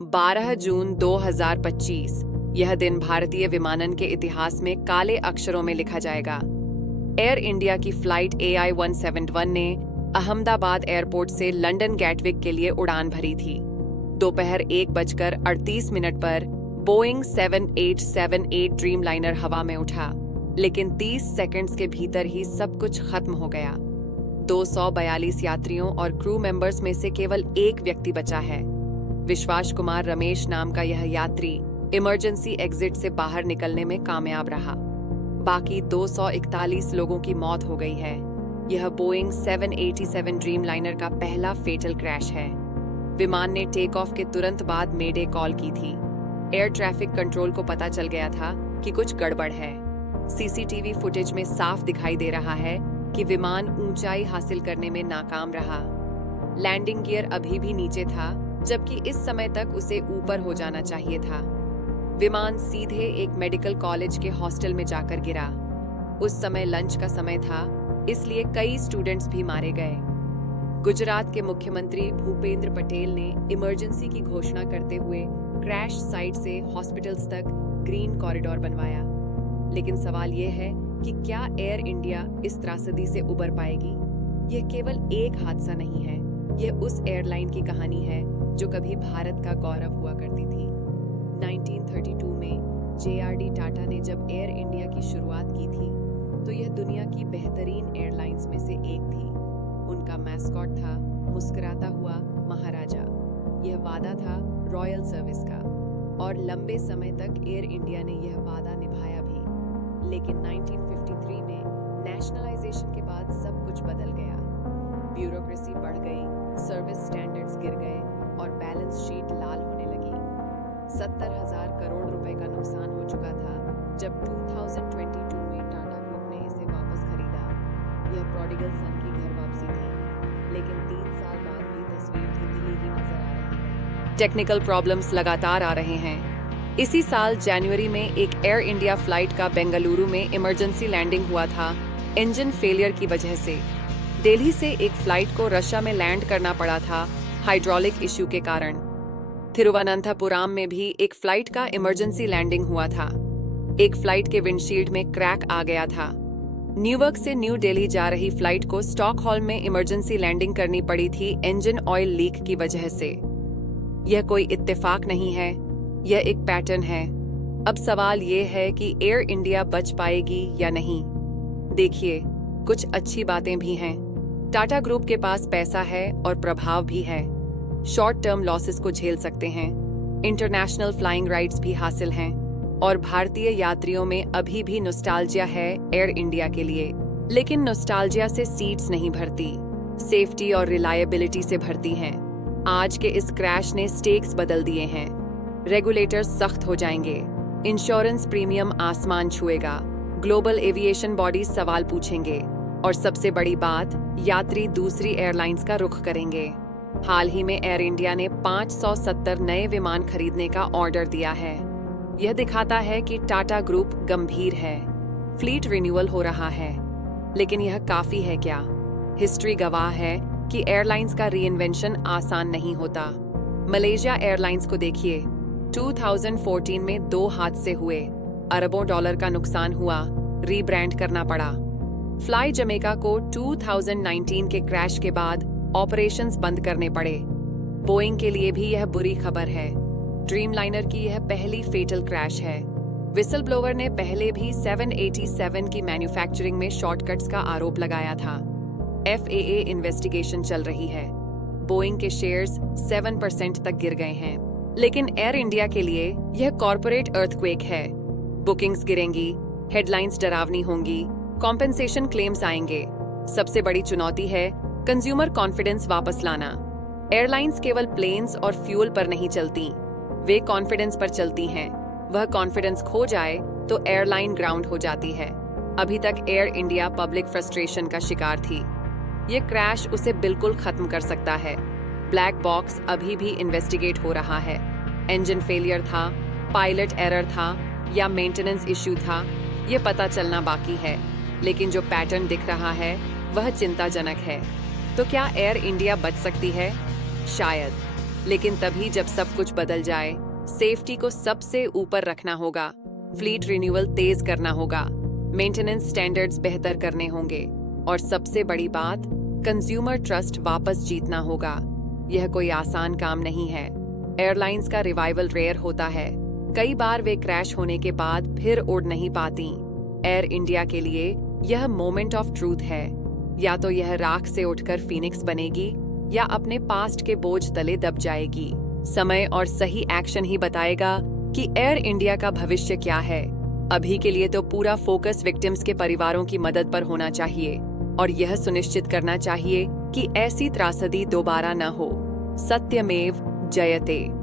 12 जून 2025। यह दिन भारतीय विमानन के इतिहास में काले अक्षरों में लिखा जाएगा। एयर इंडिया की फ्लाइट AI-171 ने अहमदाबाद एयरपोर्ट से लंदन गैटविक के लिए उड़ान भरी थी। दोपहर 1:38 पर बोइंग 7878 ड्रीमलाइनर हवा में उठा, लेकिन 30 सेकंड्स के भीतर ही सब कुछ खत्म हो गया। 242 यात्रियों और क्रू मेंबर्स में से केवल एक व्यक्ति बचा है। विश्वास कुमार रमेश नाम का यह यात्री इमरजेंसी एग्जिट से बाहर निकलने में कामयाब रहा। बाकी 241 लोगों की मौत हो गई है। यह बोइंग 787 ड्रीमलाइनर का पहला फेटल क्रैश है। विमान ने टेक ऑफ के तुरंत बाद मेडे कॉल की थी। एयर ट्रैफिक कंट्रोल को पता चल गया था कि कुछ गड़बड़ है। सीसीटीवी फुटेज में साफ दिखाई दे रहा है कि विमान ऊंचाई हासिल करने में नाकाम रहा। लैंडिंग गियर अभी भी नीचे था, जबकि इस समय तक उसे ऊपर हो जाना चाहिए था। विमान सीधे एक मेडिकल कॉलेज के हॉस्टल में जाकर गिरा। उस समय लंच का समय था, इसलिए कई स्टूडेंट्स भी मारे गए। गुजरात के मुख्यमंत्री भूपेंद्र पटेल ने इमरजेंसी की घोषणा करते हुए क्रैश साइट से हॉस्पिटल्स तक ग्रीन कॉरिडोर बनवाया। लेकिन सवाल यह है कि क्या एयर इंडिया इस त्रासदी से उबर पाएगी? यह केवल एक हादसा नहीं है, यह उस एयरलाइन की कहानी है जो कभी भारत का गौरव हुआ करती थी। 1932 में JRD टाटा ने जब एयर इंडिया की शुरुआत की थी, तो यह दुनिया की बेहतरीन एयरलाइंस में से एक थी। उनका मैस्कॉट था मुस्कुराता हुआ महाराजा। यह वादा था रॉयल सर्विस का, और लंबे समय तक एयर इंडिया ने यह वादा निभाया भी। लेकिन 1953 में नेशनलाइजेशन के बाद सब कुछ बदल गया। ब्यूरोक्रेसी बढ़ गई, सर्विस स्टैंडर्ड्स गिर गए और बैलेंस शीट लाल होने लगी। 70,000 करोड़ रुपए का नुकसान हो चुका था जब 2022 में टाटा ग्रुप ने इसे वापस खरीदा। यह प्रोडिगल सन की घर वापसी थी, लेकिन 3 साल बाद भी तस्वीर धुंधली ही नजर आ रही है। टेक्निकल प्रॉब्लम्स लगातार आ रहे हैं। इसी साल जनवरी में एक एयर इंडिया फ्लाइट का बेंगलुरु में इमरजेंसी लैंडिंग हुआ था इंजन फेलियर की वजह से। दिल्ली से एक फ्लाइट को रशिया में लैंड करना पड़ा था हाइड्रोलिक इश्यू के कारण। थिरुवनंतपुरम में भी एक फ्लाइट का इमरजेंसी लैंडिंग हुआ था। एक फ्लाइट के विंडशील्ड में क्रैक आ गया था। न्यूयॉर्क से न्यू दिल्ली जा रही फ्लाइट को स्टॉकहोल्म में इमरजेंसी लैंडिंग करनी पड़ी थी इंजन ऑयल लीक की वजह से। यह कोई इत्तेफाक नहीं है, यह एक पैटर्न है। अब सवाल ये है कि एयर इंडिया बच पाएगी या नहीं। देखिए, कुछ अच्छी बातें भी हैं। टाटा ग्रुप के पास पैसा है और प्रभाव भी है। शॉर्ट टर्म लॉसेस को झेल सकते हैं। इंटरनेशनल फ्लाइंग राइट्स भी हासिल हैं, और भारतीय यात्रियों में अभी भी नॉस्टैल्जिया है एयर इंडिया के लिए। लेकिन नॉस्टैल्जिया से सीट्स नहीं भरती, सेफ्टी और रिलायबिलिटी से भरती हैं। आज के इस क्रैश ने स्टेक्स बदल दिए हैं। रेगुलेटर्स सख्त हो जाएंगे, इंश्योरेंस प्रीमियम आसमान छुएगा, ग्लोबल एविएशन बॉडीज सवाल पूछेंगे, और सबसे बड़ी बात, यात्री दूसरी एयरलाइंस का रुख करेंगे। हाल ही में एयर इंडिया ने 570 नए विमान खरीदने का ऑर्डर दिया है। यह दिखाता है कि टाटा ग्रुप गंभीर है। फ्लीट रिन्यूअल हो रहा है, लेकिन यह काफी है क्या? हिस्ट्री गवाह है कि एयरलाइंस का रीइन्वेंशन आसान नहीं होता। मलेशिया एयरलाइंस को देखिए, 2014 में 2 हादसे हुए, अरबों डॉलर का नुकसान हुआ, रीब्रांड करना पड़ा। फ्लाई जमैका को 2019 के क्रैश के बाद ऑपरेशंस बंद करने पड़े। बोइंग के लिए भी यह बुरी खबर है। ड्रीमलाइनर की यह पहली फेटल क्रैश है। विसल ब्लोवर ने पहले भी 787 की मैन्युफैक्चरिंग में शॉर्टकट्स का आरोप लगाया था। FAA इन्वेस्टिगेशन चल रही है। बोइंग के शेयर्स 7% तक गिर गए हैं। लेकिन एयर इंडिया के लिए यह कॉर्पोरेट अर्थक्वेक है। बुकिंग्स गिरेंगी, हेडलाइंस डरावनी होंगी, कॉम्पेंसेशन क्लेम्स आएंगे। सबसे बड़ी चुनौती है कंज्यूमर कॉन्फिडेंस वापस लाना। एयरलाइंस केवल प्लेन्स और फ्यूल पर नहीं चलती, वे कॉन्फिडेंस पर चलती हैं। वह कॉन्फिडेंस खो जाए तो एयरलाइन ग्राउंड हो जाती है। अभी तक एयर इंडिया पब्लिक फ्रस्ट्रेशन का शिकार थी। ये क्रैश उसे बिल्कुल खत्म कर सकता है। ब्लैक बॉक्स अभी भी इन्वेस्टिगेट हो रहा है। इंजन फेलियर था, पायलट एरर था, या मेंटेनेंस इश्यू था, ये पता चलना बाकी है। लेकिन जो पैटर्न दिख रहा है वह चिंताजनक है। तो क्या एयर इंडिया बच सकती है? शायद। लेकिन तभी जब सब कुछ बदल जाए, सेफ्टी को सबसे ऊपर रखना होगा, फ्लीट रिन्यूअल तेज करना होगा, मेंटेनेंस स्टैंडर्ड्स बेहतर करने होंगे और सबसे बड़ी बात, कंज्यूमर ट्रस्ट वापस जीतना होगा। यह कोई आसान काम नहीं है। एयरलाइंस का रिवाइवल रेयर होता है। कई बार वे क्रैश होने के बाद फिर उड़ नहीं पाती। एयर इंडिया के लिए यह मोमेंट ऑफ ट्रूथ है। या तो यह राख से उठकर फीनिक्स बनेगी या अपने पास्ट के बोझ तले दब जाएगी। समय और सही एक्शन ही बताएगा कि एयर इंडिया का भविष्य क्या है। अभी के लिए तो पूरा फोकस विक्टिम्स के परिवारों की मदद पर होना चाहिए और यह सुनिश्चित करना चाहिए कि ऐसी त्रासदी दोबारा न हो। सत्यमेव जयते।